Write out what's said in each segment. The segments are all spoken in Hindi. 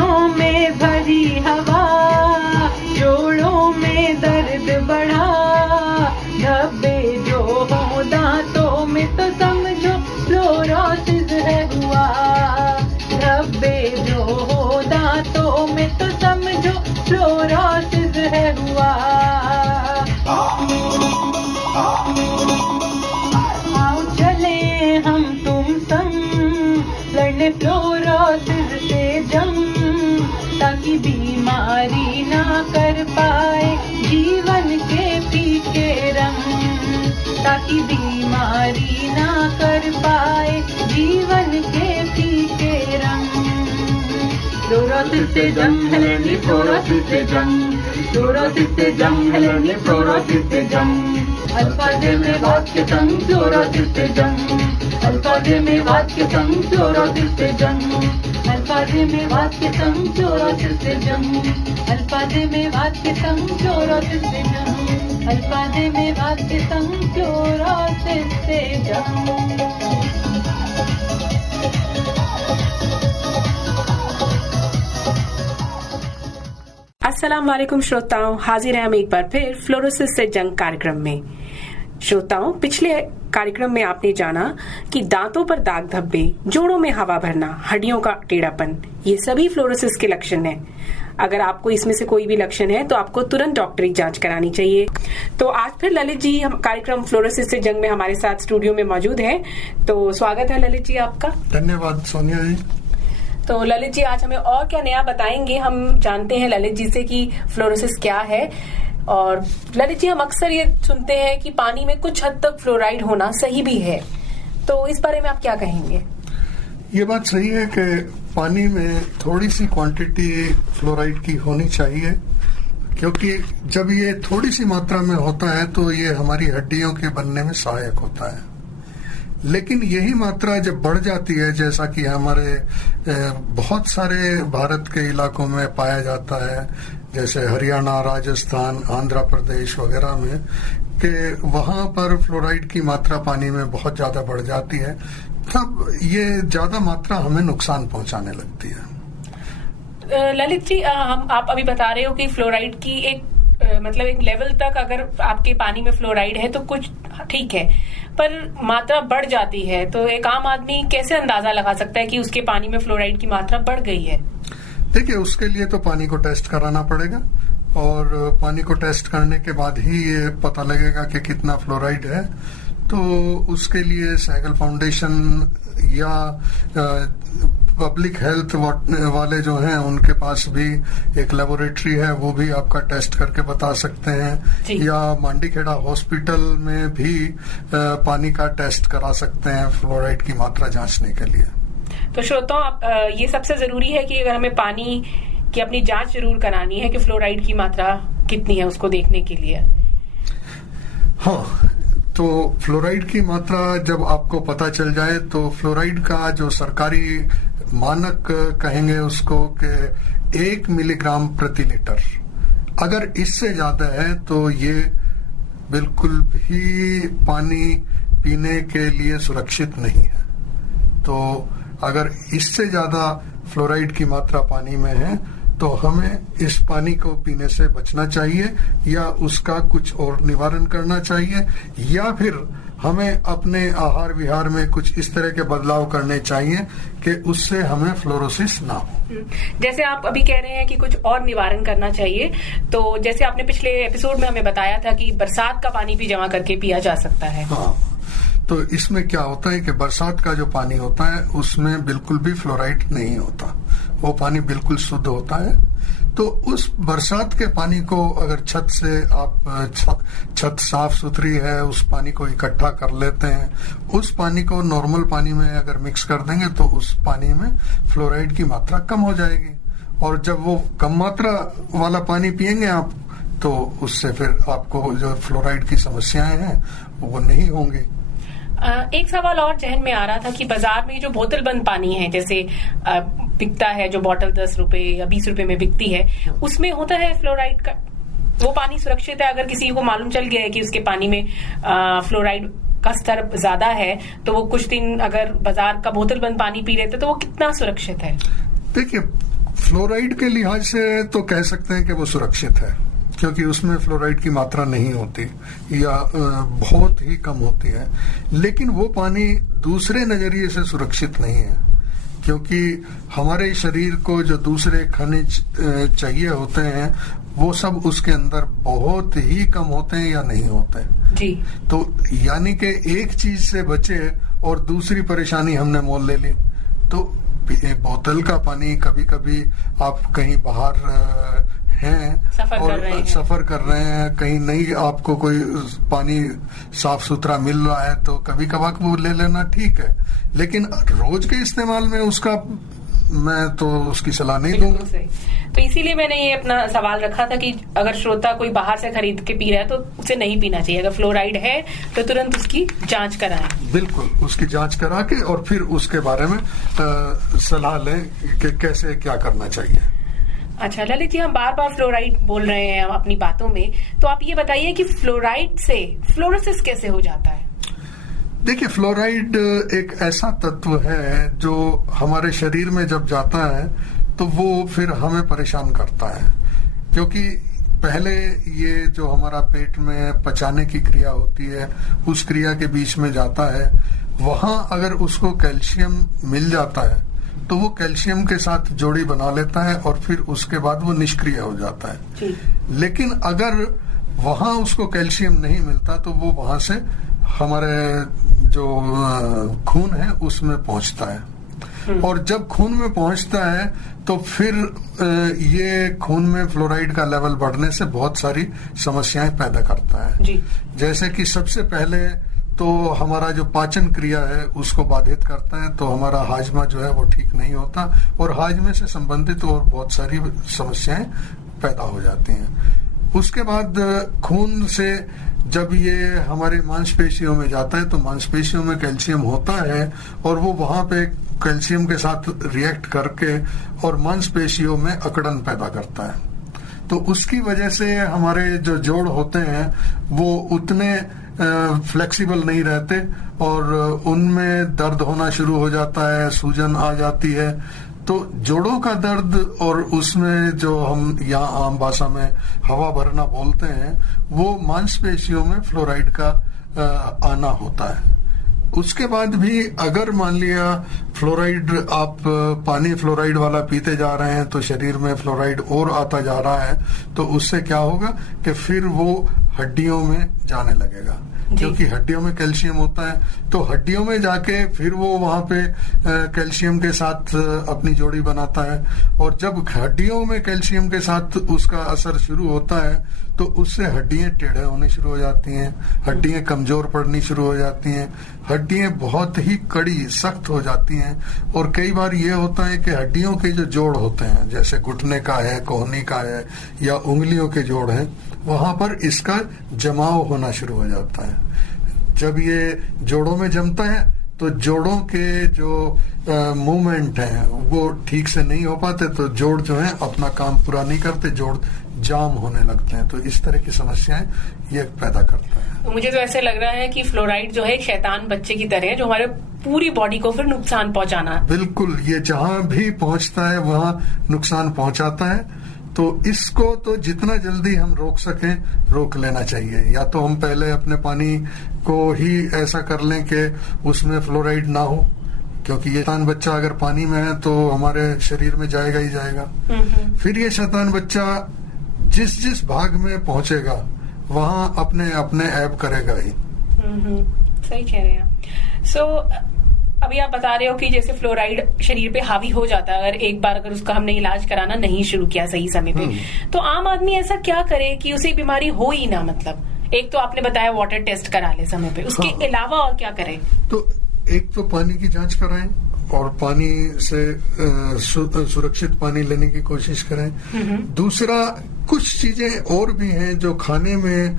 सांसों में भरी हवा, जोड़ों में दर्द बढ़ा, धब्बे जो हो दांतों में तो समझो फ्लोरोसिस है हुआ, धब्बे जो हो दांतों में तो समझो फ्लोरोसिस है हुआ। आओ चले हम तुम संग, लड़ने फ्लोरोसिस से जंग, ताकि बीमारी ना कर पाए जीवन के फीके रंग, ताकि बीमारी ना कर पाए जीवन के फीके रंग। फ्लोरोसिस से जंग है लड़नी, फ्लोरोसिस से जंग, फ्लोरोसिस से जंग है लड़नी, फ्लोरोसिस से जंग। अल्फाजे में वाक्य संग, फ्लोरोसिस से जंग, अल्फाजे में वाक्य संग, फ्लोरोसिस से जंग, अल्फाजे में वाक्य संग, फ्लोरोसिस से जंग, अल्फाजे में वाक्य संग, फ्लोरोसिस से जंग, अल्फाजे में वाक्य संग, फ्लोरोसिस से जंग। अस्सलाम वालेकुम श्रोताओं, हाजिर हैं हम एक बार फिर फ्लोरोसिस से जंग कार्यक्रम में। श्रोताओं, पिछले कार्यक्रम में आपने जाना कि दांतों पर दाग धब्बे, जोड़ों में हवा भरना, हड्डियों का टेढ़ापन, ये सभी फ्लोरोसिस के लक्षण हैं। अगर आपको इसमें से कोई भी लक्षण है तो आपको तुरंत डॉक्टरी जांच करानी चाहिए। तो आज फिर ललित जी हम कार्यक्रम फ्लोरोसिस से जंग में हमारे साथ स्टूडियो में मौजूद हैं। तो स्वागत है ललित जी आपका। धन्यवाद सोनिया जी। तो ललित जी आज हमें और क्या नया बताएंगे? हम जानते हैं ललित जी से कि फ्लोरोसिस क्या है, और ललित जी हम अक्सर ये सुनते हैं कि पानी में कुछ हद तक फ्लोराइड होना सही भी है, तो इस बारे में आप क्या कहेंगे? ये बात सही है कि पानी में थोड़ी सी क्वांटिटी फ्लोराइड की होनी चाहिए, क्योंकि जब ये थोड़ी सी मात्रा में होता है तो ये हमारी हड्डियों के बनने में सहायक होता है। लेकिन यही मात्रा जब बढ़ जाती है, जैसा कि हमारे बहुत सारे भारत के इलाकों में पाया जाता है, जैसे हरियाणा, राजस्थान, आंध्र प्रदेश वगैरह में, कि वहां पर फ्लोराइड की मात्रा पानी में बहुत ज्यादा बढ़ जाती है, तब ये ज्यादा मात्रा हमें नुकसान पहुंचाने लगती है। ललित जी आप अभी बता रहे हो कि फ्लोराइड की एक मतलब एक लेवल तक अगर आपके पानी में फ्लोराइड है तो कुछ ठीक है, पर मात्रा बढ़ जाती है तो एक आम आदमी कैसे अंदाजा लगा सकता है कि उसके पानी में फ्लोराइड की मात्रा बढ़ गई है? देखिए, उसके लिए तो पानी को टेस्ट कराना पड़ेगा, और पानी को टेस्ट करने के बाद ही ये पता लगेगा कि कितना फ्लोराइड है। तो उसके लिए सहगल फाउंडेशन या पब्लिक हेल्थ वाले जो हैं उनके पास भी एक लेबोरेटरी है, वो भी आपका टेस्ट करके बता सकते हैं, या मांडीखेड़ा हॉस्पिटल में भी पानी का टेस्ट करा सकते हैं फ्लोराइड की मात्रा जांचने के लिए। तो श्रोताओं, ये सबसे जरूरी है कि अगर हमें पानी की अपनी जांच जरूर करानी है कि फ्लोराइड की मात्रा कितनी है उसको देखने के लिए। हाँ, तो फ्लोराइड की मात्रा जब आपको पता चल जाए तो फ्लोराइड का जो सरकारी मानक कहेंगे उसको कि 1 मिलीग्राम प्रति लीटर, अगर इससे ज्यादा है तो ये बिल्कुल भी पानी पीने के लिए सुरक्षित नहीं है। तो अगर इससे ज्यादा फ्लोराइड की मात्रा पानी में है तो हमें इस पानी को पीने से बचना चाहिए, या उसका कुछ और निवारण करना चाहिए, या फिर हमें अपने आहार विहार में कुछ इस तरह के बदलाव करने चाहिए कि उससे हमें फ्लोरोसिस ना हो। जैसे आप अभी कह रहे हैं कि कुछ और निवारण करना चाहिए, तो जैसे आपने पिछले एपिसोड में हमें बताया था कि बरसात का पानी भी जमा करके पिया जा सकता है। हाँ, तो इसमें क्या होता है कि बरसात का जो पानी होता है उसमें बिल्कुल भी फ्लोराइड नहीं होता, वो पानी बिल्कुल शुद्ध होता है। तो उस बरसात के पानी को अगर छत से आप छत साफ सुथरी है, उस पानी को इकट्ठा कर लेते हैं, उस पानी को नॉर्मल पानी में अगर मिक्स कर देंगे तो उस पानी में फ्लोराइड की मात्रा कम हो जाएगी, और जब वो कम मात्रा वाला पानी पिएंगे आप तो उससे फिर आपको जो फ्लोराइड की समस्याएं हैं वो नहीं होंगी। एक सवाल और जहन में आ रहा था कि बाजार में जो बोतल बंद पानी है, जैसे बिकता है, जो बोतल 10 रुपए या 20 रुपए में बिकती है, उसमें होता है फ्लोराइड का? वो पानी सुरक्षित है? अगर किसी को मालूम चल गया है कि उसके पानी में फ्लोराइड का स्तर ज्यादा है तो वो कुछ दिन अगर बाजार का बोतल बंद पानी पी लेते तो वो कितना सुरक्षित है? देखिए, फ्लोराइड के लिहाज से तो कह सकते हैं कि वो सुरक्षित है, क्योंकि उसमें फ्लोराइड की मात्रा नहीं होती या बहुत ही कम होती है। लेकिन वो पानी दूसरे नजरिए से सुरक्षित नहीं है, क्योंकि हमारे शरीर को जो दूसरे खनिज चाहिए होते हैं वो सब उसके अंदर बहुत ही कम होते हैं या नहीं होते जी। तो यानी कि एक चीज से बचे और दूसरी परेशानी हमने मोल ले ली। तो बोतल का पानी, कभी कभी आप कहीं बाहर हैं सफर कर रहे हैं, कहीं नहीं आपको कोई पानी साफ सुथरा मिल रहा है तो कभी कभार वो ले लेना ठीक है, लेकिन रोज के इस्तेमाल में उसका मैं तो उसकी सलाह नहीं दूंगा। तो इसीलिए मैंने ये अपना सवाल रखा था कि अगर श्रोता कोई बाहर से खरीद के पी रहा है तो उसे नहीं पीना चाहिए। अगर फ्लोराइड है तो तुरंत उसकी जांच कराएं। बिल्कुल, उसकी जांच करा के और फिर उसके बारे में सलाह लें कि कैसे क्या करना चाहिए। अच्छा ललित जी, हम बार बार फ्लोराइड बोल रहे हैं अपनी बातों में, तो आप ये बताइए कि फ्लोराइड से फ्लोरोसिस कैसे हो जाता है? देखिए, फ्लोराइड एक ऐसा तत्व है जो हमारे शरीर में जब जाता है तो वो फिर हमें परेशान करता है, क्योंकि पहले ये जो हमारा पेट में पचाने की क्रिया होती है उस क्रिया के बीच में जाता है, वहां अगर उसको कैल्शियम मिल जाता है तो वो कैल्शियम के साथ जोड़ी बना लेता है और फिर उसके बाद वो निष्क्रिय हो जाता है। लेकिन अगर वहां उसको कैल्शियम नहीं मिलता तो वो वहां से हमारे जो खून है उसमें पहुंचता है, और जब खून में पहुंचता है तो फिर ये खून में फ्लोराइड का लेवल बढ़ने से बहुत सारी समस्याएं पैदा करता है जी। जैसे कि सबसे पहले तो हमारा जो पाचन क्रिया है उसको बाधित करता है, तो हमारा हाजमा जो है वो ठीक नहीं होता और हाजमे से संबंधित और बहुत सारी समस्याएं पैदा हो जाती हैं। उसके बाद खून से जब ये हमारे मांसपेशियों में जाता है तो मांसपेशियों में कैल्शियम होता है और वो वहां पे कैल्शियम के साथ रिएक्ट करके और मांसपेशियों में अकड़न पैदा करता है। तो उसकी वजह से हमारे जो जोड़ होते हैं वो उतने फ्लेक्सिबल नहीं रहते और उनमें दर्द होना शुरू हो जाता है, सूजन आ जाती है। तो जोड़ों का दर्द और उसमें जो हम यहाँ आम भाषा में हवा भरना बोलते हैं वो मांसपेशियों में फ्लोराइड का आना होता है। उसके बाद भी अगर मान लिया फ्लोराइड आप पानी फ्लोराइड वाला पीते जा रहे हैं तो शरीर में फ्लोराइड और आता जा रहा है, तो उससे क्या होगा कि फिर वो हड्डियों में जाने लगेगा, क्योंकि हड्डियों में कैल्शियम होता है। तो हड्डियों में जाके फिर वो वहां पे कैल्शियम के साथ अपनी जोड़ी बनाता है, और जब हड्डियों में कैल्शियम के साथ उसका असर शुरू होता है तो उससे हड्डियां टेढ़े होने शुरू हो जाती हैं, हड्डियां कमजोर पड़नी शुरू हो जाती हैं, हड्डियां बहुत ही कड़ी सख्त हो जाती हैं। और कई बार ये होता है कि हड्डियों के जो जोड़ होते हैं जैसे घुटने का है, कोहनी का है या उंगलियों के जोड़ हैं, वहां पर इसका जमाव होना शुरू हो जाता है। जब ये जोड़ों में जमता है तो जोड़ों के जो मूवमेंट हैं वो ठीक से नहीं हो पाते, तो जोड़ जो है अपना काम पूरा नहीं करते, जोड़ जाम होने लगते हैं। तो इस तरह की समस्याएं ये पैदा करता है। तो मुझे तो ऐसे लग रहा है कि फ्लोराइड जो है एक शैतान बच्चे की तरह है जो हमारे पूरी बॉडी को फिर नुकसान पहुंचाना। बिल्कुल, ये जहां भी पहुंचता है वहां नुकसान पहुंचाता है। तो इसको तो जितना जल्दी हम रोक सकें रोक लेना चाहिए। या तो हम पहले अपने पानी को ही ऐसा कर लें कि उसमें फ्लोराइड ना हो, क्योंकि ये शैतान बच्चा अगर पानी में है तो हमारे शरीर में जाएगा ही जाएगा। फिर ये शैतान बच्चा जिस जिस भाग में पहुंचेगा वहां अपने अपने ऐब करेगा ही। सही कह रहे हैं। सो अभी आप बता रहे हो कि जैसे फ्लोराइड शरीर पे हावी हो जाता है अगर उसका हमने इलाज कराना नहीं शुरू किया सही समय पे, तो आम आदमी ऐसा क्या करे कि उसे बीमारी हो ही ना? मतलब एक तो आपने बताया वाटर टेस्ट करा ले समय पे, उसके अलावा और क्या करें? तो एक तो पानी की जांच कराएं और पानी से सुरक्षित पानी लेने की कोशिश करें। दूसरा, कुछ चीजें और भी हैं जो खाने में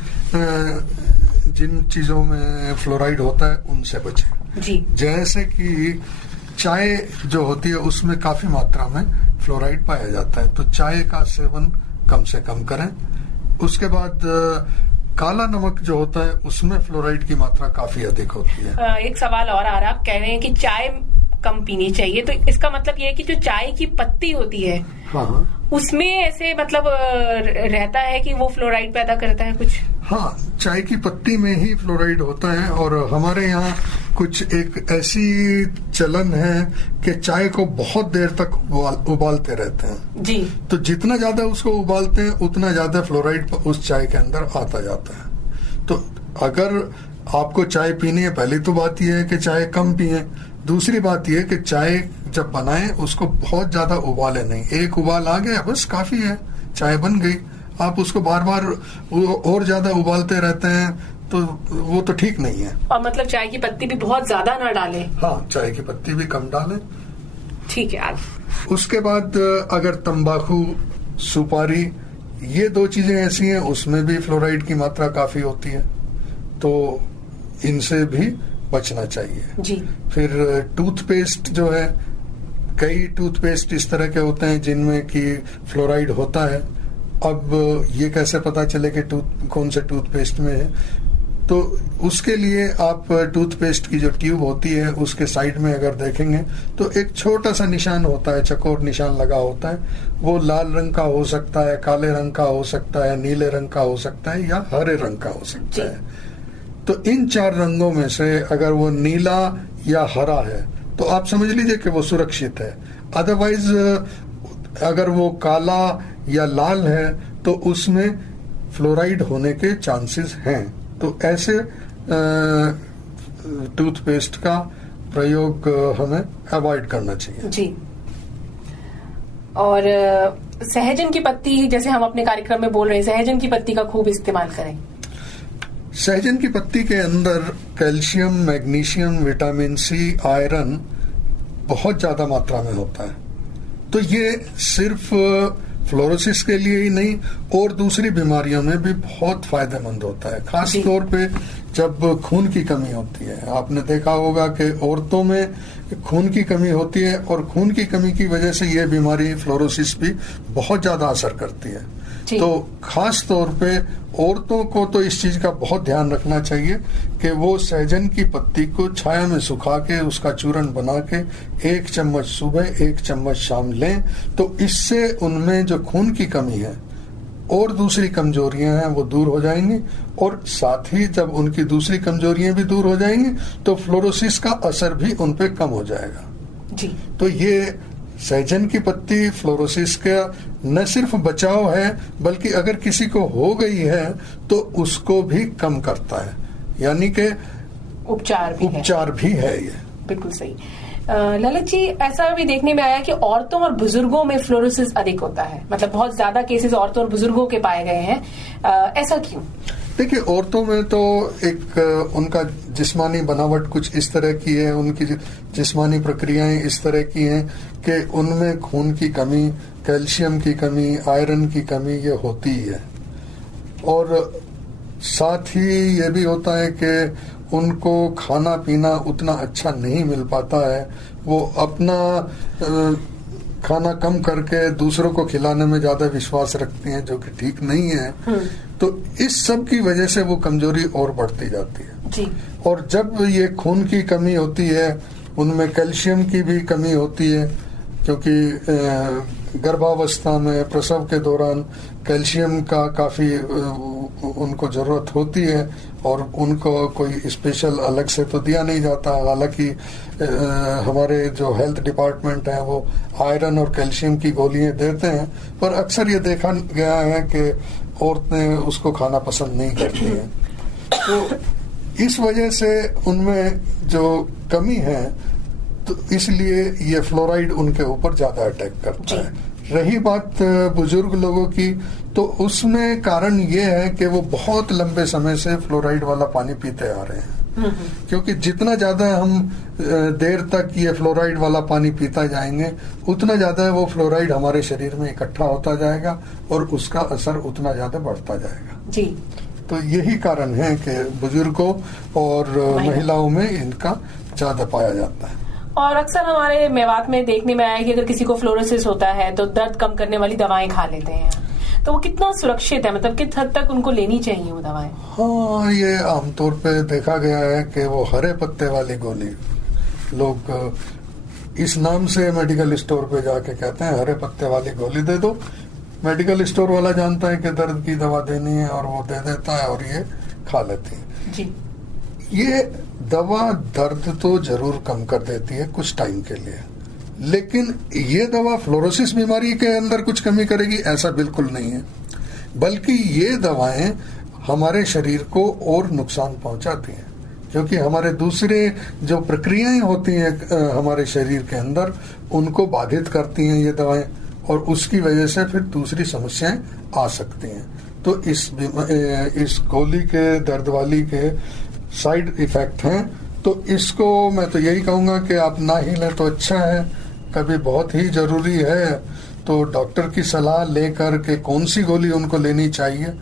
जिन चीजों में फ्लोराइड होता है उनसे बचें जी। जैसे कि चाय जो होती है उसमें काफी मात्रा में फ्लोराइड पाया जाता है, तो चाय का सेवन कम से कम करें। उसके बाद काला नमक जो होता है उसमें फ्लोराइड की मात्रा काफी अधिक होती है। एक सवाल और आ रहा है, आप कह रहे हैं कि चाय कम पीनी चाहिए। तो इसका मतलब ये है कि जो चाय की पत्ती होती है, हाँ, उसमें ऐसे मतलब रहता है कि वो फ्लोराइड पैदा करता है कुछ? हाँ, चाय की पत्ती में ही फ्लोराइड होता है। और हमारे यहाँ कुछ एक ऐसी चलन है कि चाय को बहुत देर तक उबालते रहते हैं जी। तो जितना ज्यादा उसको उबालते हैं उतना ज्यादा फ्लोराइड उस चाय के अंदर आता जाता है। तो अगर आपको चाय पीनी है, पहली तो बात यह है कि चाय कम पिए। दूसरी बात यह है कि चाय जब बनाएं उसको बहुत ज्यादा उबाले नहीं, एक उबाल आ गया बस काफी है, चाय बन गई। आप उसको बार बार और ज्यादा उबालते रहते हैं तो वो तो ठीक नहीं है। और मतलब चाय की पत्ती भी बहुत ज्यादा ना डालें? हाँ, चाय की पत्ती भी कम डालें। ठीक है। उसके बाद अगर तंबाकू, सुपारी, ये दो चीजें ऐसी हैं उसमें भी फ्लोराइड की मात्रा काफी होती है, तो इनसे भी बचना चाहिए जी। फिर टूथपेस्ट जो है, कई टूथपेस्ट इस तरह के होते हैं जिनमें कि फ्लोराइड होता है। अब ये कैसे पता चले कि कौन से टूथपेस्ट में है? तो उसके लिए आप टूथपेस्ट की जो ट्यूब होती है उसके साइड में अगर देखेंगे तो एक छोटा सा निशान होता है, चकोर निशान लगा होता है। वो लाल रंग का हो सकता है, काले रंग का हो सकता है, नीले रंग का हो सकता है या हरे रंग का हो सकता है। तो इन 4 रंगों में से अगर वो नीला या हरा है तो आप समझ लीजिए कि वो सुरक्षित है। अदरवाइज अगर वो काला या लाल है तो उसमें फ्लोराइड होने के चांसेस हैं। तो ऐसे टूथपेस्ट का प्रयोग हमें अवॉइड करना चाहिए। जी। और सहजन की पत्ती, जैसे हम अपने कार्यक्रम में बोल रहे हैं, सहजन की पत्ती का खूब इस्तेमाल करें। सहजन की पत्ती के अंदर calcium, magnesium, vitamin C, iron बहुत ज्यादा मात्रा में होता है। तो ये सिर्फ फ्लोरोसिस के लिए ही नहीं और दूसरी बीमारियों में भी बहुत फायदेमंद होता है, खास तौर पे जब खून की कमी होती है। आपने देखा होगा कि औरतों में खून की कमी होती है और खून की कमी की वजह से ये बीमारी फ्लोरोसिस भी बहुत ज्यादा असर करती है। तो खास तौर पे औरतों को तो इस चीज का बहुत ध्यान रखना चाहिए कि वो सहजन की पत्ती को छाया में सुखा के उसका चूर्ण बना के 1 चम्मच सुबह 1 चम्मच शाम लें। तो इससे उनमें जो खून की कमी है और दूसरी कमजोरियां हैं वो दूर हो जाएंगी, और साथ ही जब उनकी दूसरी कमजोरियां भी दूर हो जाएंगी तो फ्लोरोसिस का असर भी उन पे कम हो जाएगा। जी। तो ये सहजन की पत्ती फ्लोरोसिस का न सिर्फ बचाव है बल्कि अगर किसी को हो गई है तो उसको भी कम करता है, यानी कि उपचार भी है ये। बिल्कुल सही। ललित जी, ऐसा भी देखने में आया कि औरतों और बुजुर्गों में फ्लोरोसिस अधिक होता है, मतलब बहुत ज्यादा केसेस औरतों और बुजुर्गों के पाए गए हैं। ऐसा क्यों? देखिए, औरतों में तो एक उनका जिस्मानी बनावट कुछ इस तरह की है, उनकी जिस्मानी प्रक्रियाएं इस तरह की हैं कि उनमें खून की कमी, कैल्शियम की कमी, आयरन की कमी ये होती ही है। और साथ ही ये भी होता है कि उनको खाना पीना उतना अच्छा नहीं मिल पाता है, वो अपना खाना कम करके दूसरों को खिलाने में ज्यादा विश्वास रखती हैं, जो कि ठीक नहीं है। तो इस सब की वजह से वो कमजोरी और बढ़ती जाती है जी। और जब ये खून की कमी होती है, उनमें कैल्शियम की भी कमी होती है, क्योंकि गर्भावस्था में प्रसव के दौरान कैल्शियम का काफी उनको जरूरत होती है और उनको कोई स्पेशल अलग से तो दिया नहीं जाता। हालांकि हमारे जो हेल्थ डिपार्टमेंट है वो आयरन और कैल्शियम की गोलियां देते हैं, पर अक्सर ये देखा गया है कि औरतें उसको खाना पसंद नहीं करती हैं। तो इस वजह से उनमें जो कमी है तो इसलिए ये फ्लोराइड उनके ऊपर ज्यादा अटैक करता है। रही बात बुजुर्ग लोगों की, तो उसमें कारण ये है कि वो बहुत लंबे समय से फ्लोराइड वाला पानी पीते आ रहे हैं, क्योंकि जितना ज्यादा हम देर तक ये फ्लोराइड वाला पानी पीता जाएंगे उतना ज्यादा वो फ्लोराइड हमारे शरीर में इकट्ठा होता जाएगा और उसका असर उतना ज्यादा बढ़ता जाएगा जी। तो यही कारण है कि बुजुर्गों और महिलाओं में इनका ज्यादा पाया जाता है। और अक्सर हमारे मेवात में देखने में आया कि अगर किसी को फ्लोरोसिस होता है तो दर्द कम करने वाली दवाएं खा लेते हैं, तो वो कितना सुरक्षित है, मतलब किस हद तक उनको लेनी चाहिए वो दवाएं? हाँ, ये आमतौर पे देखा गया है कि वो हरे पत्ते वाली गोली लोग इस नाम से मेडिकल स्टोर पे जाके कहते हैं हरे पत्ते वाली गोली दे दो। मेडिकल स्टोर वाला जानता है कि दर्द की दवा देनी है और वो दे देता है और ये खा लेती है जी। ये दवा दर्द तो जरूर कम कर देती है कुछ टाइम के लिए, लेकिन ये दवा फ्लोरोसिस बीमारी के अंदर कुछ कमी करेगी ऐसा बिल्कुल नहीं है, बल्कि ये दवाएं हमारे शरीर को और नुकसान पहुंचाती हैं, क्योंकि हमारे दूसरे जो प्रक्रियाएं होती हैं हमारे शरीर के अंदर उनको बाधित करती हैं ये दवाएं, और उसकी वजह से फिर दूसरी समस्याएं आ सकती हैं। तो इस गोली के दर्द वाली के साइड इफेक्ट हैं, तो इसको मैं तो यही कहूंगा कि आप ना ही लें तो अच्छा है। कभी बहुत ही जरूरी है तो डॉक्टर की सलाह लेकर के कौन सी गोली उनको लेनी चाहिए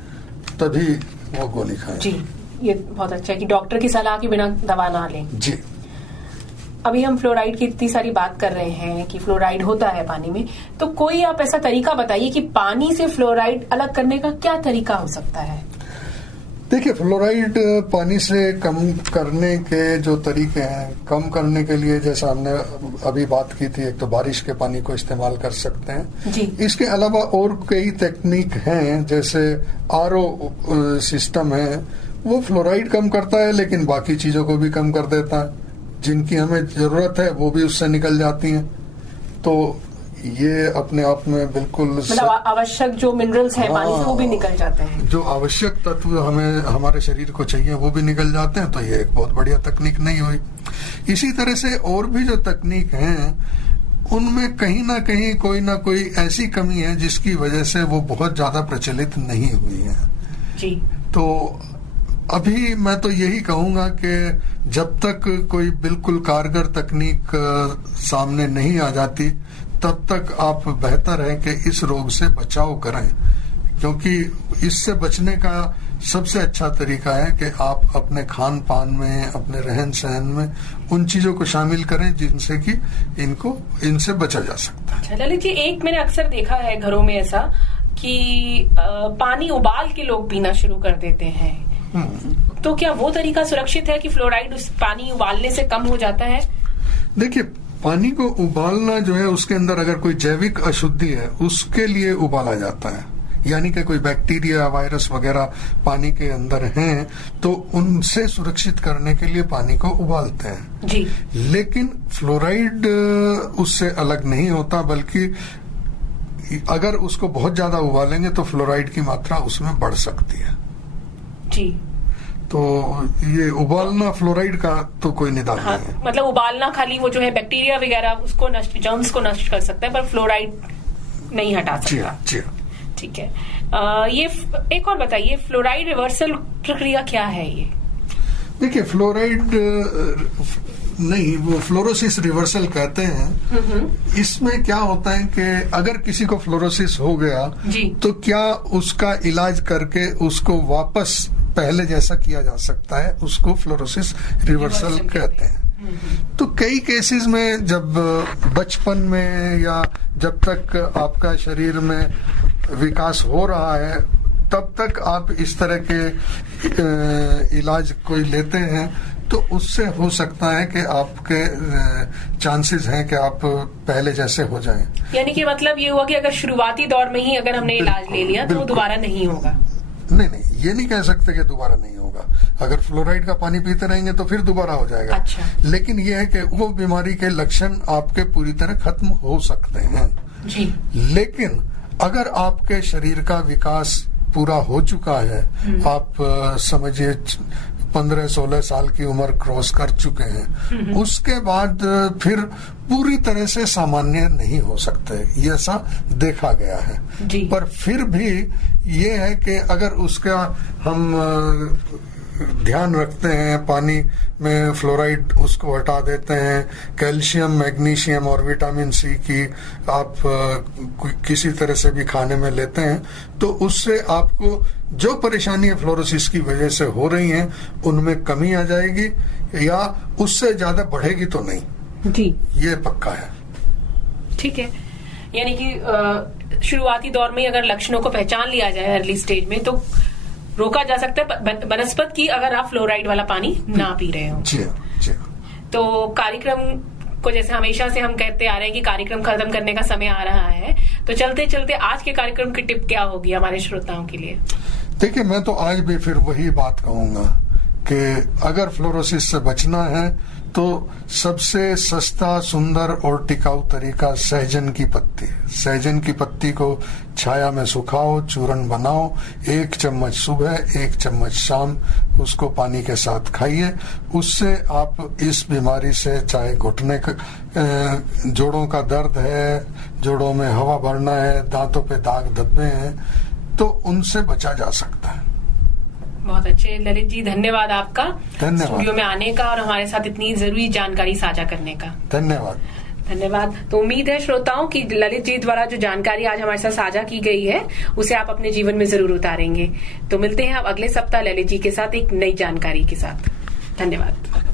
तभी वो गोली खाएं। जी, ये बहुत अच्छा है कि डॉक्टर की सलाह के बिना दवा ना लें। जी। अभी हम फ्लोराइड की इतनी सारी बात कर रहे हैं कि फ्लोराइड होता है पानी में, तो कोई आप ऐसा तरीका बताइए कि पानी से फ्लोराइड अलग करने का क्या तरीका हो सकता है? देखिए, फ्लोराइड पानी से कम करने के जो तरीके हैं, कम करने के लिए जैसा हमने अभी बात की थी, एक तो बारिश के पानी को इस्तेमाल कर सकते हैं जी। इसके अलावा और कई टेक्निक हैं, जैसे आरओ सिस्टम है, वो फ्लोराइड कम करता है लेकिन बाकी चीजों को भी कम कर देता है, जिनकी हमें जरूरत है वो भी उससे निकल जाती हैं। तो ये अपने आप में बिल्कुल मतलब आवश्यक जो मिनरल्स हैं पानी से वो भी निकल जाते हैं, जो आवश्यक तत्व हमें हमारे शरीर को चाहिए वो भी निकल जाते हैं। तो ये एक बहुत बढ़िया तकनीक नहीं हुई। इसी तरह से और भी जो तकनीक हैं उनमें कहीं ना कहीं कोई ना कोई ऐसी कमी है जिसकी वजह से वो बहुत ज्यादा प्रचलित नहीं हुई है जी। तो अभी मैं तो यही कहूंगा कि जब तक कोई बिल्कुल कारगर तकनीक सामने नहीं आ जाती तब तक आप बेहतर है कि इस रोग से बचाव करें, क्योंकि इससे बचने का सबसे अच्छा तरीका है कि आप अपने खान पान में, अपने रहन सहन में उन चीजों को शामिल करें जिनसे कि इनसे बचा जा सकता है। अच्छा ललित जी, एक मैंने अक्सर देखा है घरों में ऐसा कि पानी उबाल के लोग पीना शुरू कर देते हैं, तो क्या वो तरीका सुरक्षित है कि फ्लोराइड उस पानी उबालने से कम हो जाता है? देखिए, पानी को उबालना जो है उसके अंदर अगर कोई जैविक अशुद्धि है उसके लिए उबाला जाता है, यानी कि कोई बैक्टीरिया, वायरस वगैरह पानी के अंदर हैं तो उनसे सुरक्षित करने के लिए पानी को उबालते हैं जी। लेकिन फ्लोराइड उससे अलग नहीं होता, बल्कि अगर उसको बहुत ज्यादा उबालेंगे तो फ्लोराइड की मात्रा उसमें बढ़ सकती है जी। तो ये उबालना फ्लोराइड का तो कोई निदान नहीं है। मतलब उबालना खाली वो जो है बैक्टीरिया वगैरह उसको नष्ट, जर्म्स को नष्ट कर सकता है, पर फ्लोराइड नहीं हटा सकता। जी। ठीक है। ये एक और बताइए, फ्लोराइड रिवर्सल प्रक्रिया क्या है ये? देखिए, फ्लोराइड नहीं, वो फ्लोरोसिस रिवर्सल कहते हैं। इसमें क्या होता है कि अगर किसी को फ्लोरोसिस हो गया जी, तो क्या उसका इलाज करके उसको वापस पहले जैसा किया जा सकता है, उसको फ्लोरोसिस रिवर्सल कहते हैं। तो कई केसेस में जब बचपन में या जब तक आपका शरीर में विकास हो रहा है तब तक आप इस तरह के इलाज कोई लेते हैं तो उससे हो सकता है कि आपके चांसेस हैं कि आप पहले जैसे हो जाएं। यानी कि मतलब ये हुआ कि अगर शुरुआती दौर में ही अगर हमने इलाज ले लिया तो वो दोबारा नहीं होगा? नहीं, ये नहीं कह सकते कि दोबारा नहीं होगा। अगर फ्लोराइड का पानी पीते रहेंगे तो फिर दोबारा हो जाएगा। अच्छा। लेकिन ये है कि वो बीमारी के लक्षण आपके पूरी तरह खत्म हो सकते हैं जी। लेकिन अगर आपके शरीर का विकास पूरा हो चुका है, आप समझिए 15-16 साल की उम्र क्रॉस कर चुके हैं, उसके बाद फिर पूरी तरह से सामान्य नहीं हो सकते, ये ऐसा देखा गया है जी। पर फिर भी ये है कि अगर उसका हम ध्यान रखते हैं, पानी में फ्लोराइड उसको हटा देते हैं, कैल्शियम, मैग्नीशियम और विटामिन सी की आप किसी तरह से भी खाने में लेते हैं तो उससे आपको जो परेशानी फ्लोरोसिस की वजह से हो रही हैं उनमें कमी आ जाएगी या उससे ज्यादा बढ़ेगी तो नहीं जी। ये पक्का है। ठीक है, यानी कि शुरुआती दौर में अगर लक्षणों को पहचान लिया जाए अर्ली स्टेज में तो रोका जा सकता है बनस्पत की, अगर आप फ्लोराइड वाला पानी ना पी रहे हो। जी। तो कार्यक्रम को जैसे हमेशा से हम कहते आ रहे हैं कि कार्यक्रम खत्म करने का समय आ रहा है, तो चलते चलते आज के कार्यक्रम की टिप क्या होगी हमारे श्रोताओं के लिए? देखिए, मैं तो आज भी फिर वही बात कहूंगा कि अगर फ्लोरोसिस से बचना है तो सबसे सस्ता, सुंदर और टिकाऊ तरीका सहजन की पत्ती। सहजन की पत्ती को छाया में सुखाओ, चूर्ण बनाओ, 1 चम्मच सुबह, 1 चम्मच शाम, उसको पानी के साथ खाइए। उससे आप इस बीमारी से, चाहे घुटने जोड़ों का दर्द है, जोड़ों में हवा भरना है, दांतों पे दाग धब्बे हैं, तो उनसे बचा जा सकता है। बहुत अच्छे ललित जी, धन्यवाद आपका स्टूडियो में आने का और हमारे साथ इतनी जरूरी जानकारी साझा करने का। धन्यवाद। तो उम्मीद है श्रोताओं की ललित जी द्वारा जो जानकारी आज हमारे साथ साझा की गई है उसे आप अपने जीवन में जरूर उतारेंगे। तो मिलते हैं अब अगले सप्ताह ललित जी के साथ एक नई जानकारी के साथ। धन्यवाद।